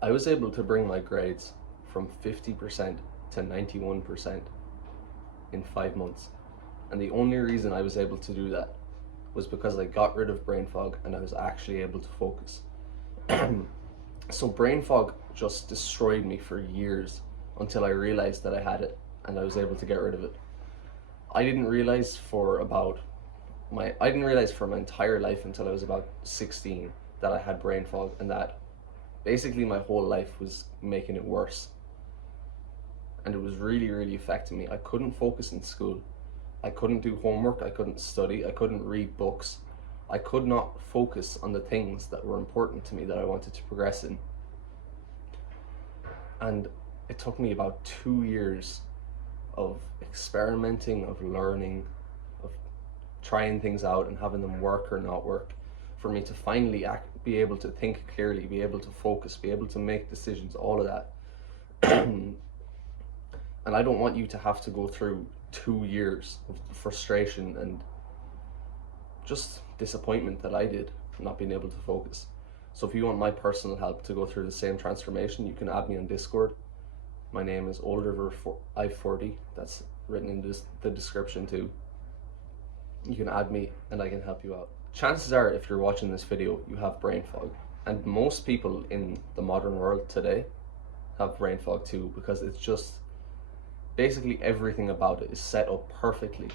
I was able to bring my grades from 50% to 91% in 5 months. And the only reason I was able to do that was because I got rid of brain fog and I was actually able to focus. So brain fog just destroyed me for years until I realized that I had it and I was able to get rid of it. I didn't realize for about I didn't realize for my entire life until I was about 16 that I had brain fog, and that basically my whole life was making it worse. And it was really, really affecting me. I couldn't focus in school. I couldn't do homework. I couldn't study. I couldn't read books. I could not focus on the things that were important to me that I wanted to progress in. And it took me about 2 years of experimenting, of learning, of trying things out and having them work or not work, for me to finally be able to think clearly, be able to focus, be able to make decisions, all of that. And I don't want you to have to go through 2 years of frustration and just disappointment that I did, not being able to focus. So if you want my personal help to go through the same transformation, you can add me on Discord. My name is OldRiver40. That's written in the description too. You can add me and I can help you out. Chances are, if you're watching this video, you have brain fog. And most people in the modern world today have brain fog too, because it's just basically everything about it is set up perfectly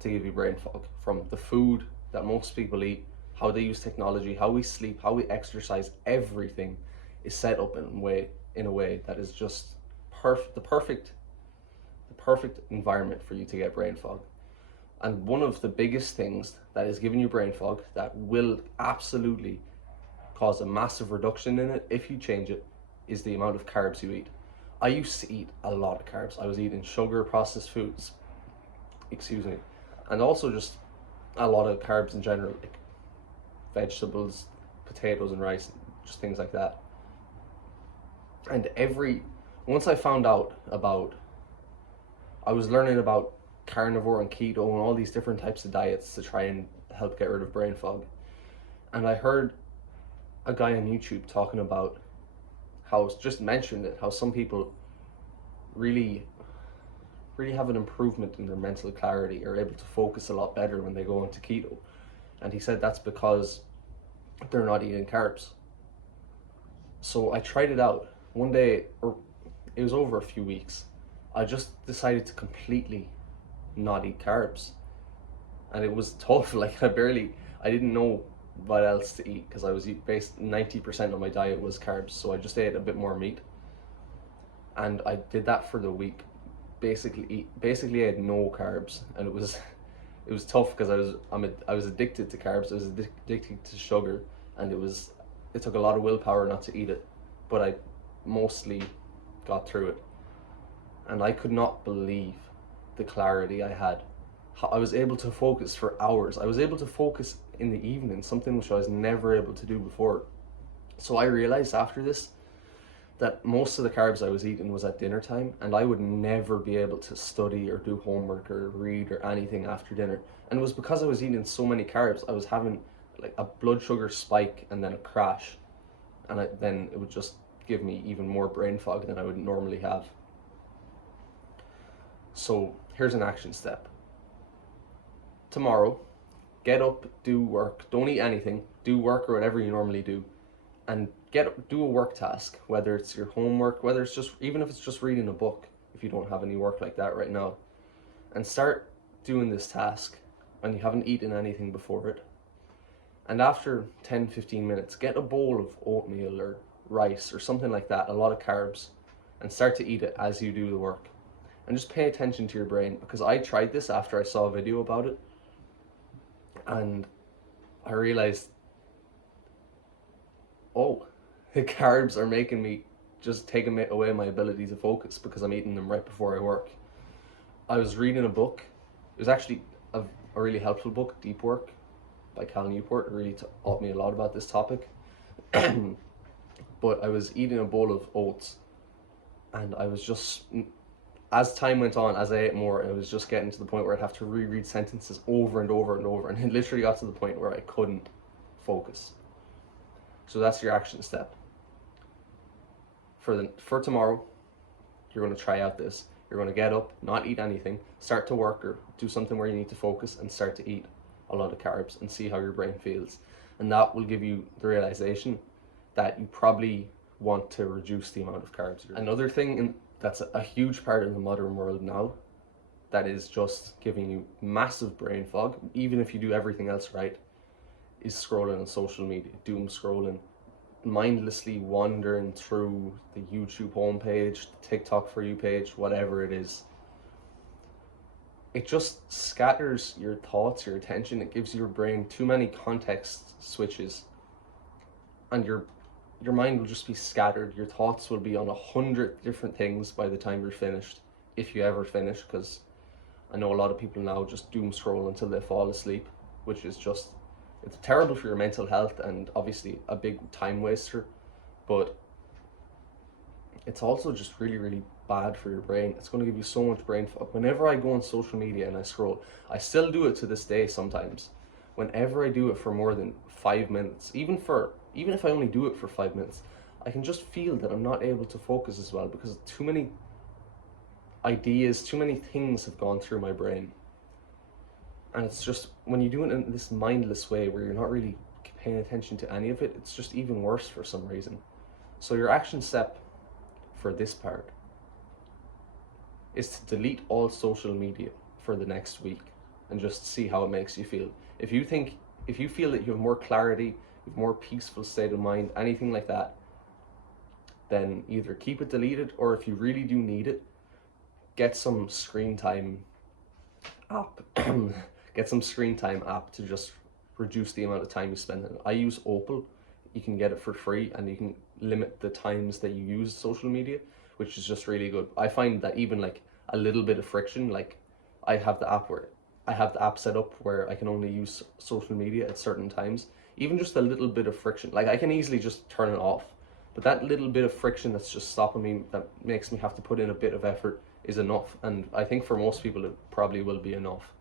to give you brain fog. From the food that most people eat, how they use technology, how we sleep, how we exercise, everything is set up in a way that is just the perfect environment for you to get brain fog. And one of the biggest things that is giving you brain fog, that will absolutely cause a massive reduction in it if you change it, is the amount of carbs you eat. I used to eat a lot of carbs. I was eating sugar, processed foods, and also just a lot of carbs in general, like vegetables, potatoes and rice, just things like that. And once I found out about, I was learning about carnivore and keto and all these different types of diets to try and help get rid of brain fog. And I heard a guy on YouTube talking about how, just mentioned it, how some people really have an improvement in their mental clarity, or able to focus a lot better when they go into keto. And he said that's because they're not eating carbs. So I tried it out one day, or it was over a few weeks. I just decided to completely not eat carbs, and it was tough. Like I didn't know what else to eat, because I was based 90% of my diet was carbs, so I just ate a bit more meat. And I did that for the week. Basically I had no carbs, and it was tough, because I was addicted to carbs. I was addicted to sugar, and it took a lot of willpower not to eat it, but I mostly got through it. And I could not believe the clarity I had. I was able to focus for hours. I was able to focus in the evening, something which I was never able to do before. So I realized after this that most of the carbs I was eating was at dinner time, and I would never be able to study or do homework or read or anything after dinner. And it was because I was eating so many carbs. I was having like a blood sugar spike and then a crash, and then it would just give me even more brain fog than I would normally have. So here's an action step. Tomorrow, get up, do work, don't eat anything, do work or whatever you normally do, and do a work task, whether it's your homework, whether it's just, even if it's just reading a book, if you don't have any work like that right now, and start doing this task when you haven't eaten anything before it. And after 10-15 minutes, get a bowl of oatmeal or rice or something like that, a lot of carbs, and start to eat it as you do the work. And just pay attention to your brain, because I tried this after I saw a video about it, and I realized, oh, the carbs are making me just taking away my ability to focus, because I'm eating them right before I work. I was reading a book. It was actually a really helpful book, Deep Work by Cal Newport. It really taught me a lot about this topic. But I was eating a bowl of oats, and I was just, as time went on, as I ate more, I was just getting to the point where I'd have to reread sentences over and over and over, and it literally got to the point where I couldn't focus. So that's your action step. for tomorrow, you're going to try out this. You're going to get up, not eat anything, start to work or do something where you need to focus, and start to eat a lot of carbs and see how your brain feels. And that will give you the realization that you probably want to reduce the amount of carbs. Another thing that's a huge part of the modern world now, that is just giving you massive brain fog, even if you do everything else right, is scrolling on social media, doom scrolling, mindlessly wandering through the YouTube homepage, the TikTok For You page, whatever it is. It just scatters your thoughts, your attention. It gives your brain too many context switches, and your mind will just be scattered. Your thoughts will be on 100 different things by the time you're finished, if you ever finish, because I know a lot of people now just doom scroll until they fall asleep, which is just, it's terrible for your mental health and obviously a big time waster, but it's also just really, really bad for your brain. It's going to give you so much brain fog. Whenever I go on social media and I scroll, I still do it to this day sometimes. Whenever I do it for more than 5 minutes, even if I only do it for 5 minutes, I can just feel that I'm not able to focus as well, because too many ideas, too many things have gone through my brain. And it's just, when you do it in this mindless way where you're not really paying attention to any of it, it's just even worse for some reason. So your action step for this part is to delete all social media for the next week and just see how it makes you feel. If you feel that you have more clarity, you have more peaceful state of mind, anything like that, then either keep it deleted, or if you really do need it, get some screen time app. Get some screen time app to just reduce the amount of time you spend on it. I use Opal. You can get it for free, and you can limit the times that you use social media, which is just really good. I find that even like a little bit of friction, like I have the app set up where I can only use social media at certain times. Even just a little bit of friction, like I can easily just turn it off, but that little bit of friction that's just stopping me, that makes me have to put in a bit of effort, is enough. And I think for most people it probably will be enough.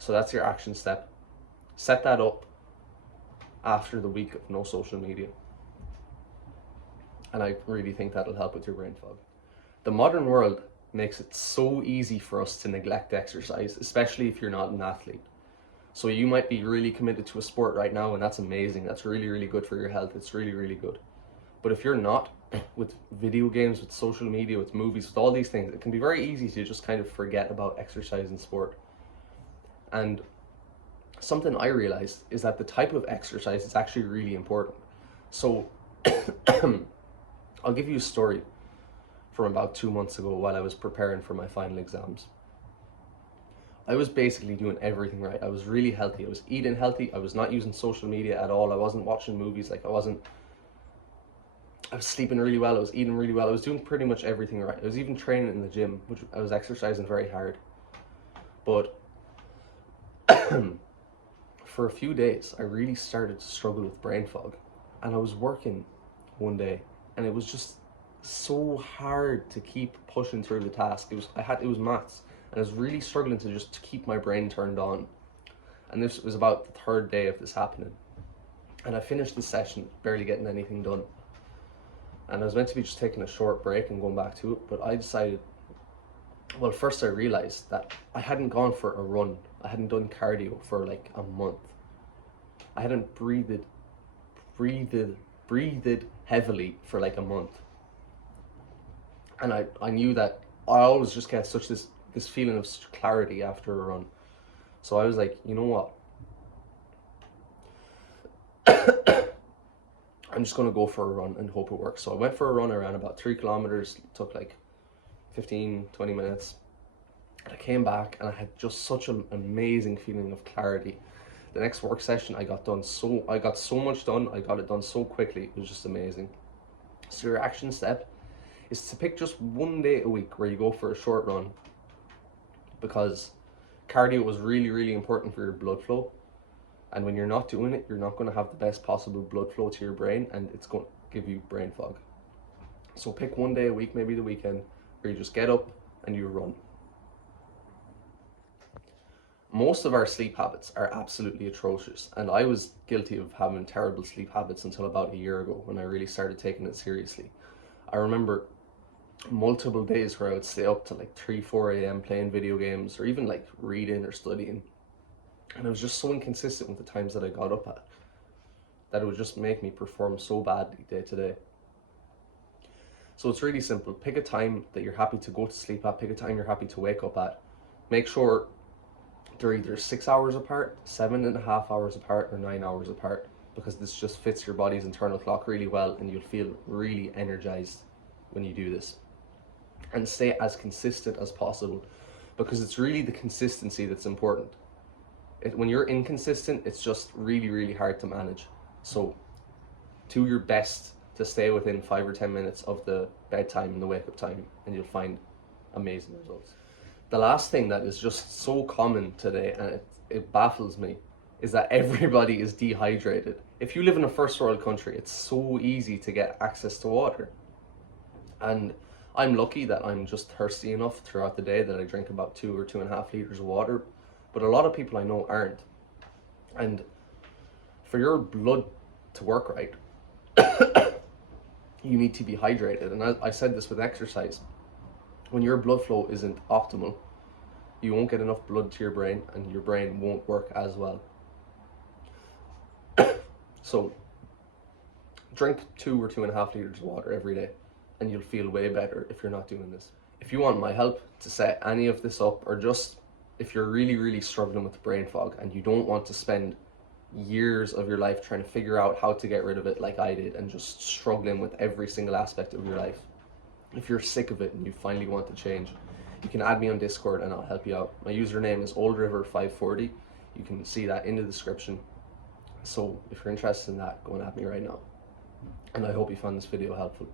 So that's your action step. Set that up after the week of no social media, and I really think that'll help with your brain fog. The modern world makes it so easy for us to neglect exercise, especially if you're not an athlete. So you might be really committed to a sport right now, and that's amazing. That's really, really good for your health. It's really, really good. But if you're not, with video games, with social media, with movies, with all these things, it can be very easy to just kind of forget about exercise and sport. And something I realized is that the type of exercise is actually really important. So I'll give you a story from about 2 months ago while I was preparing for my final exams. I was basically doing everything right. I was really healthy. I was eating healthy. I was not using social media at all. I wasn't watching movies. I was sleeping really well. I was eating really well. I was doing pretty much everything right. I was even training in the gym, which I was exercising very hard. But for a few days, I really started to struggle with brain fog. And I was working one day, and it was just so hard to keep pushing through the task. It was maths, and I was really struggling to just keep my brain turned on. And this was about the third day of this happening. And I finished the session barely getting anything done. And I was meant to be just taking a short break and going back to it, but I decided, well, first I realized that I hadn't gone for a run. I hadn't done cardio for like a month. I hadn't breathed heavily for like a month. And I knew that I always just get this feeling of such clarity after a run. So I was like, you know what? I'm just going to go for a run and hope it works. So I went for a run. I ran about 3 kilometers, it took like 15-20 minutes. And I came back and I had just such an amazing feeling of clarity. The next work session I got so much done. I got it done so quickly. It was just amazing. So your action step is to pick just one day a week where you go for a short run, because cardio was really, really important for your blood flow. And when you're not doing it, you're not going to have the best possible blood flow to your brain, and it's going to give you brain fog. So pick one day a week, maybe the weekend, where you just get up and you run. Most of our sleep habits are absolutely atrocious, and I was guilty of having terrible sleep habits until about a year ago when I really started taking it seriously. I remember multiple days where I would stay up to like 3, 4 a.m. playing video games or even like reading or studying. And I was just so inconsistent with the times that I got up at that it would just make me perform so badly day to day. So it's really simple. Pick a time that you're happy to go to sleep at, pick a time you're happy to wake up at. Make sure they're either 6 hours apart, 7.5 hours apart, or 9 hours apart, because this just fits your body's internal clock really well and you'll feel really energized when you do this. And stay as consistent as possible, because it's really the consistency that's important. When you're inconsistent, it's just really, really hard to manage. So do your best to stay within 5 or 10 minutes of the bedtime and the wake up time, and you'll find amazing results. The last thing that is just so common today, and it baffles me, is that everybody is dehydrated. If you live in a first world country, it's so easy to get access to water. And I'm lucky that I'm just thirsty enough throughout the day that I drink about 2 or 2.5 liters of water. But a lot of people I know aren't. And for your blood to work right, you need to be hydrated. And I said this with exercise. When your blood flow isn't optimal, you won't get enough blood to your brain, and your brain won't work as well. So drink 2 or 2.5 liters of water every day, and you'll feel way better if you're not doing this. If you want my help to set any of this up, or just if you're really, really struggling with brain fog and you don't want to spend years of your life trying to figure out how to get rid of it like I did, and just struggling with every single aspect of your life, if you're sick of it and you finally want to change, you can add me on Discord and I'll help you out. My username is oldriver540. You can see that in the description. So if you're interested in that, go and add me right now. And I hope you found this video helpful.